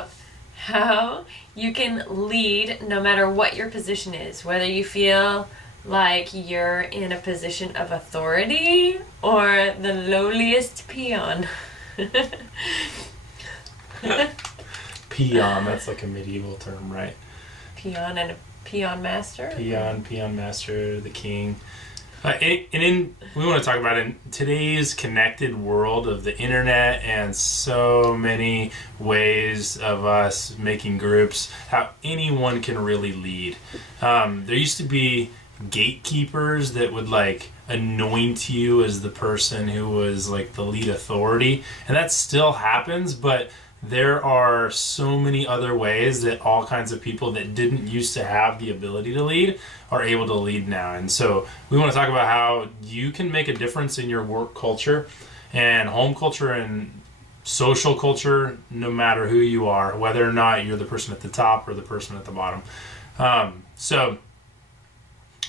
about how you can lead no matter what your position is, whether you feel like you're in a position of authority or the lowliest peon. Peon, that's like a medieval term, right? Peon and a peon master? Peon master, the king. We want to talk about in today's connected world of the internet and so many ways of us making groups, how anyone can really lead. There used to be gatekeepers that would like anoint you as the person who was like the lead authority, and that still happens, but there are so many other ways that all kinds of people that didn't used to have the ability to lead are able to lead now. And so we want to talk about how you can make a difference in your work culture and home culture and social culture, no matter who you are, whether or not you're the person at the top or the person at the bottom.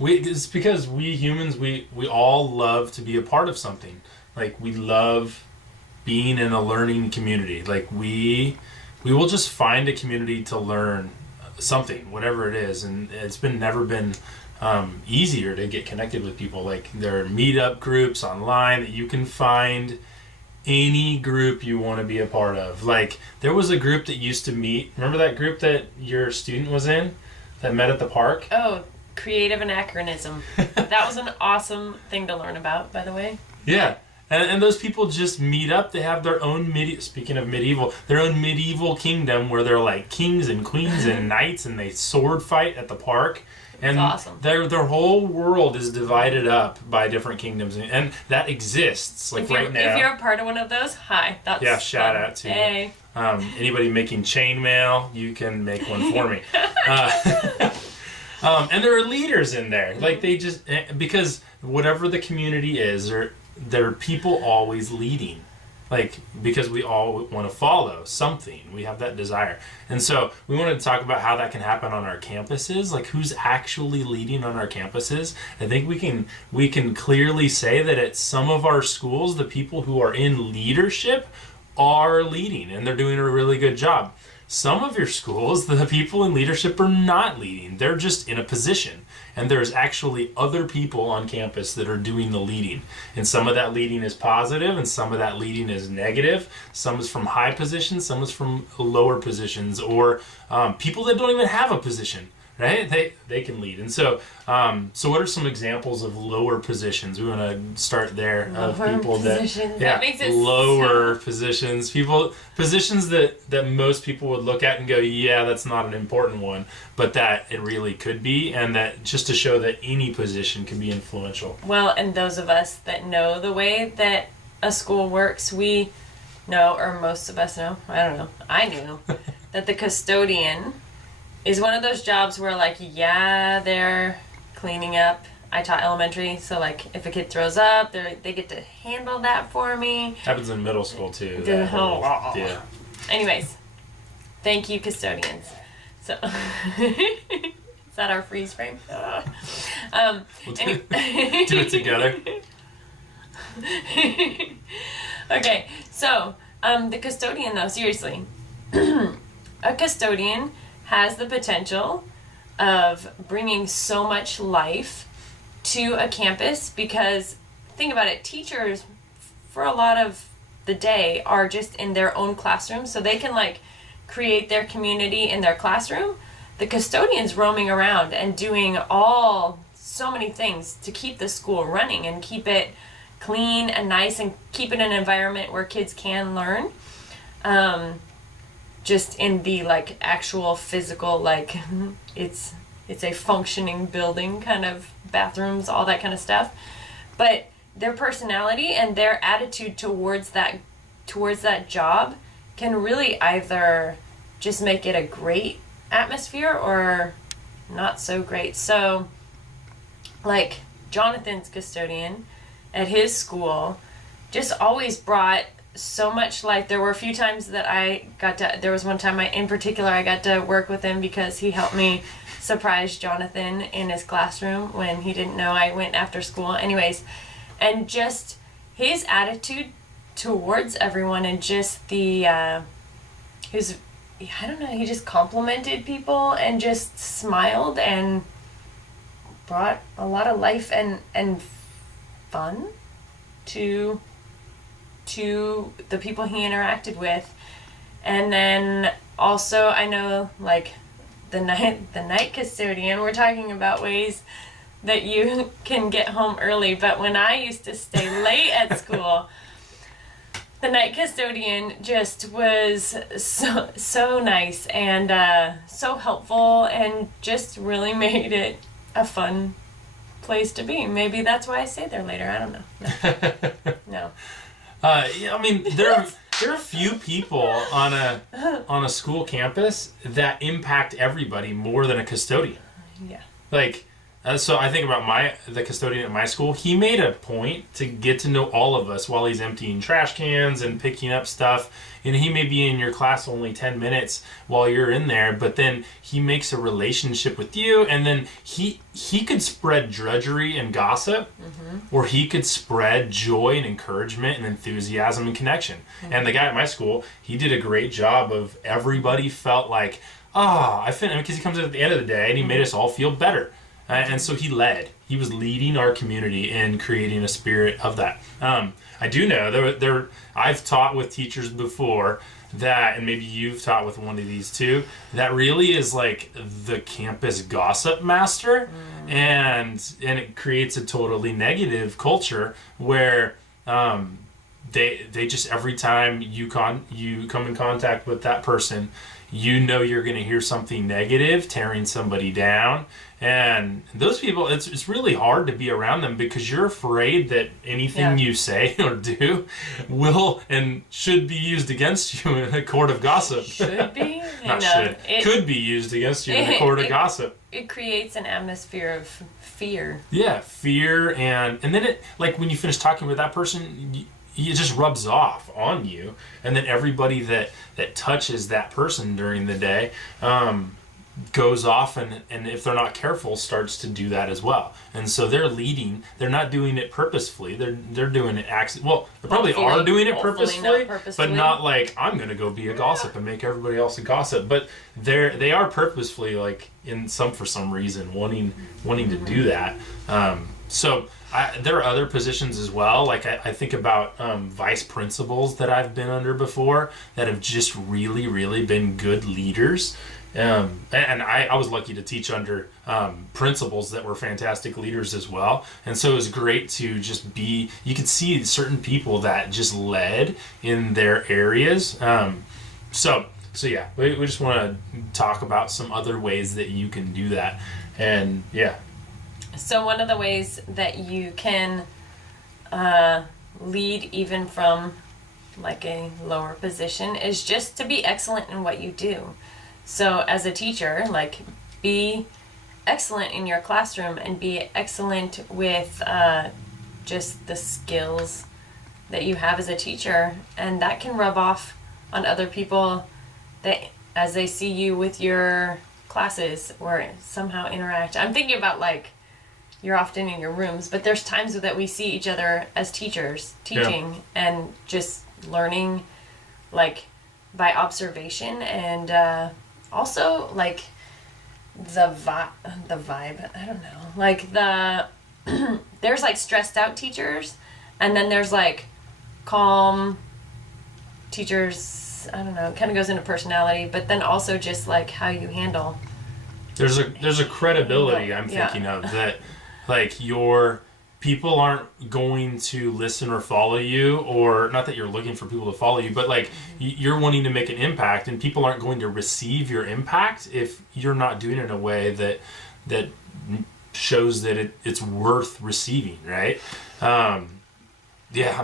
It's because we humans, we all love to be a part of something. Like, we love being in a learning community. Like, we will just find a community to learn something, whatever it is. And it's never been easier to get connected with people. Like, there are meetup groups online that you can find any group you want to be a part of. Like, there was a group that used to meet. Remember that group that your student was in that met at the park? Oh, creative anachronism. That was an awesome thing to learn about, by the way. Yeah. And those people just meet up. They have their own, speaking of medieval, their own medieval kingdom where they're like kings and queens and knights, and they sword fight at the park. And that's awesome. Their whole world is divided up by different kingdoms, and that exists like right now. If you're a part of one of those, hi. That's shout out to you. Anybody making chainmail, you can make one for me. And there are leaders in there. Like, they just, because whatever the community is, there are people always leading. Like, because we all want to follow something. We have that desire. And so we wanted to talk about how that can happen on our campuses, like who's actually leading on our campuses. I think we can clearly say that at some of our schools, the people who are in leadership are leading, and they're doing a really good job. Some of your schools, the people in leadership are not leading. They're just in a position. And there's actually other people on campus that are doing the leading. And some of that leading is positive, and some of that leading is negative. Some is from high positions, some is from lower positions, or people that don't even have a position, right? They can lead. And so what are some examples of lower positions? We want to start there. Of people positions. That makes it lower positions. Positions that most people would look at and go, yeah, that's not an important one, but that it really could be, and that just to show that any position can be influential. Well, and those of us that know the way that a school works, we know, or most of us know, I don't know, I knew, that the custodian is one of those jobs where, like, yeah, they're cleaning up. I taught elementary, so, like, if a kid throws up, they get to handle that for me. Happens in middle school, too. Yeah. Anyways, thank you, custodians. So, is that our freeze frame? We'll do it together. Okay, so, the custodian, though, seriously. A custodian has the potential of bringing so much life to a campus, because think about it, teachers for a lot of the day are just in their own classroom, so they can like create their community in their classroom. The custodian's roaming around and doing so many things to keep the school running and keep it clean and nice and keep it an environment where kids can learn. Just in the like actual physical, like it's a functioning building, kind of bathrooms, all that kind of stuff. But their personality and their attitude towards that job can really either just make it a great atmosphere or not so great. So, like, Jonathan's custodian at his school just always brought so much life. There were a few times that there was one time in particular I got to work with him because he helped me surprise Jonathan in his classroom when he didn't know I went after school. Anyways, and just his attitude towards everyone, and just he's I don't know, he just complimented people and just smiled and brought a lot of life and fun to the people he interacted with. And then also I know, like, the night custodian, we're talking about ways that you can get home early, but when I used to stay late at school, the night custodian just was so nice and so helpful, and just really made it a fun place to be. Maybe that's why I stayed there later. I don't know. No. Yeah, I mean, there are few people on a school campus that impact everybody more than a custodian. Yeah. Like, so I think about the custodian at my school. He made a point to get to know all of us while he's emptying trash cans and picking up stuff. And he may be in your class only 10 minutes while you're in there, but then he makes a relationship with you, and then he could spread drudgery and gossip, or he could spread joy and encouragement and enthusiasm and connection. And the guy at my school, he did a great job of everybody felt like, I finished, because he comes in at the end of the day and he made us all feel better. And so he was leading our community in creating a spirit of that. I do know I've taught with teachers before that, and maybe you've taught with one of these too, that really is like the campus gossip master, and it creates a totally negative culture where they just, every time you come in contact with that person, you know you're going to hear something negative, tearing somebody down. And those people, it's really hard to be around them, because you're afraid that anything you say or do will and should be used against you in a court of gossip. Should be? Not should. Could be used against you in a court of gossip. It creates an atmosphere of fear. Yeah, fear, and then it, like, when you finish talking with that person, it just rubs off on you, and then everybody that touches that person during the day goes off, and if they're not careful, starts to do that as well. And so they're not doing it purposefully, they're doing it they probably are doing it purposefully, but not like, I'm gonna go be a gossip and make everybody else a gossip, but they are purposefully, like, for some reason wanting to do that. So there are other positions as well. Like, I think about vice principals that I've been under before that have just really, really been good leaders. And I was lucky to teach under principals that were fantastic leaders as well. And so it was great to just you could see certain people that just led in their areas. So yeah, we just want to talk about some other ways that you can do that. And yeah. So one of the ways that you can lead even from, like, a lower position is just to be excellent in what you do. So as a teacher, like, be excellent in your classroom and be excellent with just the skills that you have as a teacher. And that can rub off on other people that, as they see you with your classes or somehow interact. I'm thinking about, like, you're often in your rooms, but there's times that we see each other as teachers teaching and just learning, like, by observation, and also, like, the vibe, I don't know, like, there's, like, stressed out teachers, and then there's, like, calm teachers. I don't know, it kind of goes into personality, but then also just, like, how you handle. There's a credibility I'm thinking of that, like, your people aren't going to listen or follow you, or not that you're looking for people to follow you, but, like, you're wanting to make an impact, and people aren't going to receive your impact if you're not doing it in a way that shows that it's worth receiving, right? I'm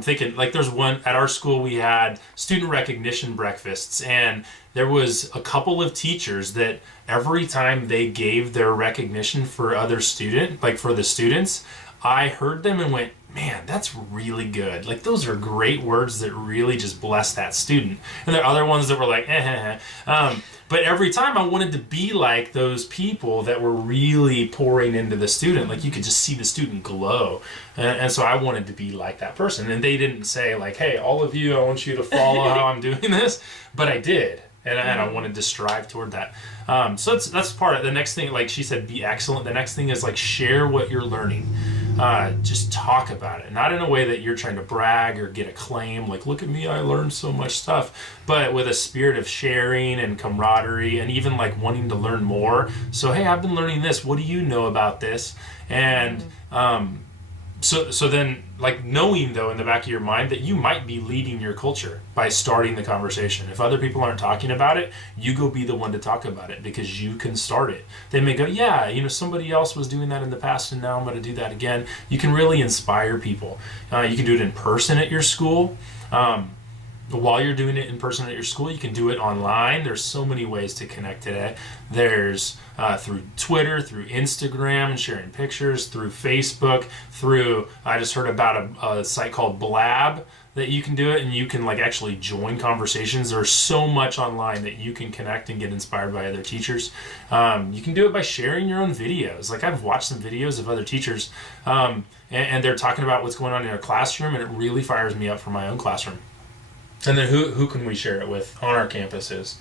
thinking, like, there's one at our school, we had student recognition breakfasts, and there was a couple of teachers that every time they gave their recognition for the students, I heard them and went, man, that's really good. Like, those are great words that really just bless that student. And there are other ones that were like, but every time I wanted to be like those people that were really pouring into the student. Like, you could just see the student glow. And so I wanted to be like that person. And they didn't say, like, hey, all of you, I want you to follow how I'm doing this. But I did. And I wanted to strive toward that. So that's part of the next thing. Like she said, be excellent. The next thing is like share what you're learning. Just talk about it, not in a way that you're trying to brag or get acclaim. Like, look at me, I learned so much stuff. But with a spirit of sharing and camaraderie, and even like wanting to learn more. So hey, I've been learning this. What do you know about this? And So then, like, knowing, though, in the back of your mind that you might be leading your culture by starting the conversation. If other people aren't talking about it, you go be the one to talk about it because you can start it. They may go, yeah, somebody else was doing that in the past and now I'm going to do that again. You can really inspire people. You can do it in person at your school. While you're doing it in person at your school, you can do it online. There's so many ways to connect today. There's through Twitter, through Instagram and sharing pictures, through Facebook, I just heard about a site called Blab that you can do it, and you can like actually join conversations. There's so much online that you can connect and get inspired by other teachers. You can do it by sharing your own videos. Like I've watched some videos of other teachers and they're talking about what's going on in their classroom, and it really fires me up for my own classroom. And then who can we share it with on our campuses?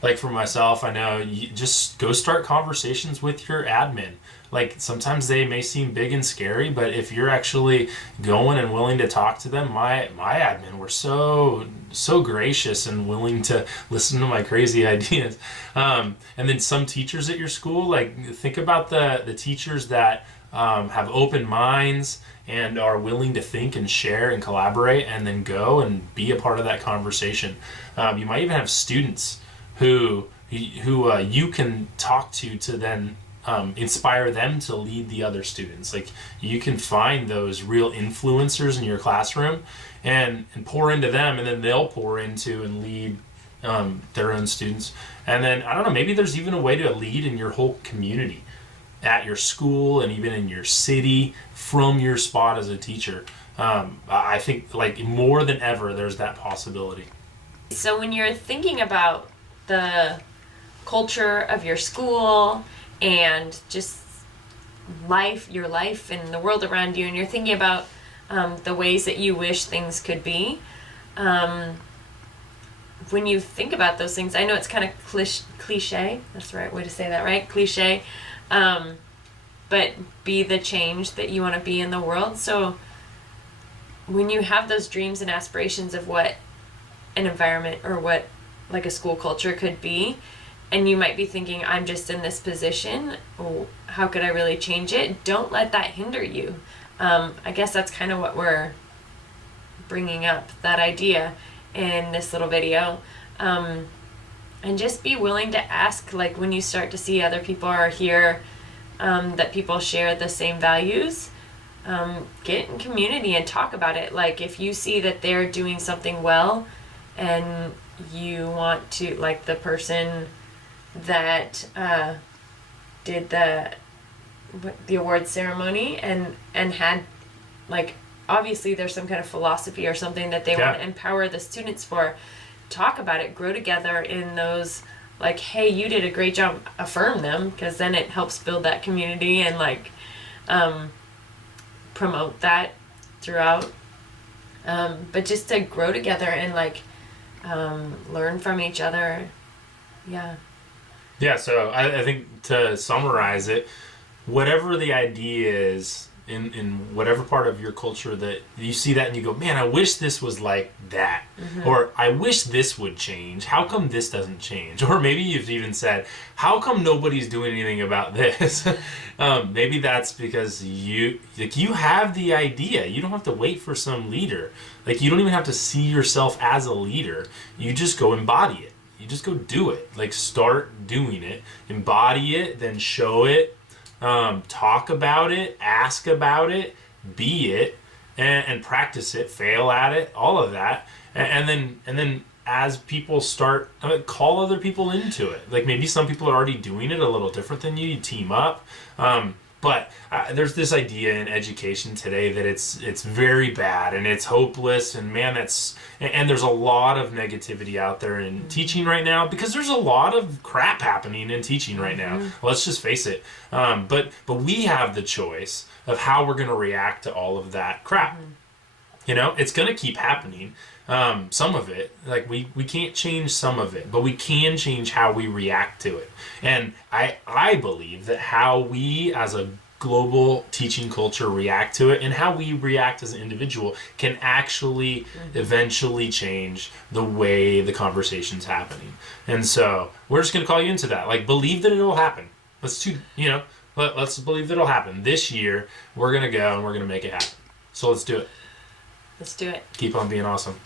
Like for myself, I know you just go start conversations with your admin. Like sometimes they may seem big and scary, but if you're actually going and willing to talk to them, my admin were so gracious and willing to listen to my crazy ideas. And then some teachers at your school, like think about the teachers that have open minds and are willing to think and share and collaborate, and then go and be a part of that conversation. You might even have students who you can talk to then inspire them to lead the other students. Like you can find those real influencers in your classroom and pour into them, and then they'll pour into and lead their own students. And then I don't know, maybe there's even a way to lead in your whole community, at your school and even in your city from your spot as a teacher. I think like more than ever there's that possibility. So when you're thinking about the culture of your school and just your life and the world around you, and you're thinking about the ways that you wish things could be, when you think about those things, I know it's kind of cliche, that's the right way to say that, right? Cliche. But be the change that you want to be in the world. So when you have those dreams and aspirations of what an environment or what like a school culture could be, and you might be thinking, I'm just in this position, how could I really change it? Don't let that hinder you. I guess that's kind of what we're bringing up, that idea in this little video. And just be willing to ask, like when you start to see other people are here, that people share the same values, get in community and talk about it. Like if you see that they're doing something well and you want to, like the person that did the award ceremony and had, like, obviously there's some kind of philosophy or something that they want to empower the students for. Talk about it, grow together in those, like, hey, you did a great job, affirm them, because then it helps build that community and like promote that throughout. But just to grow together and like learn from each other. Yeah, so I think to summarize it, whatever the idea is in whatever part of your culture that you see that and you go, man, I wish this was like that. Mm-hmm. Or I wish this would change. How come this doesn't change? Or maybe you've even said, how come nobody's doing anything about this? Maybe that's because you have the idea. You don't have to wait for some leader. Like you don't even have to see yourself as a leader. You just go embody it. You just go do it. Like start doing it, embody it, then show it. Talk about it, ask about it, be it, and practice it, fail at it, all of that, and then as people start, call other people into it. Like maybe some people are already doing it a little different than you. You team up, but there's this idea in education today that it's very bad and it's hopeless, and man, and there's a lot of negativity out there in teaching right now because there's a lot of crap happening in teaching right now. Let's just face it. But we have the choice of how we're going to react to all of that crap. You know, it's going to keep happening. Some of it, like we can't change some of it, but we can change how we react to it. And I believe that how we as a global teaching culture react to it and how we react as an individual can actually eventually change the way the conversation's happening. And so we're just going to call you into that. Like, believe that it'll happen. Let's believe that it'll happen. This year, we're going to go and we're going to make it happen. So let's do it. Let's do it. Keep on being awesome.